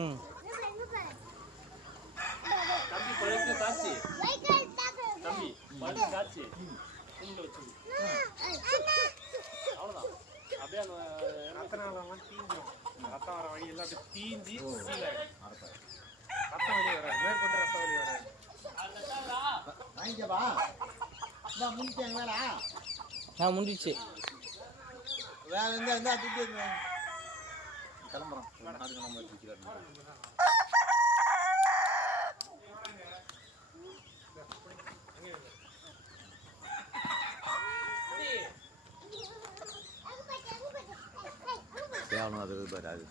ம் தம்பி பழுக்க காய்ச்சி தம்பி பழுக்க காய்ச்சி கும்பிட்டு வச்சு அவ்வளோதான். அப்படியே அந்த ரத்த நாளெல்லாம் தீஞ்சிடும். ரத்தம் வர வழியெல்லாம் அப்படியே தீஞ்சி சீலாயிடும். ரத்தம் வெளியே வராது, மேற்கொண்டு ரத்தம் வெளியே வராது. வாங்கிக்கப்பா முடிச்சாங்க வேலை முடிஞ்சிச்சு. வேலை இருந்தா தூக்கி கிளம்புறோம். நாடு நம்ம வச்சுக்கிறாரு. அது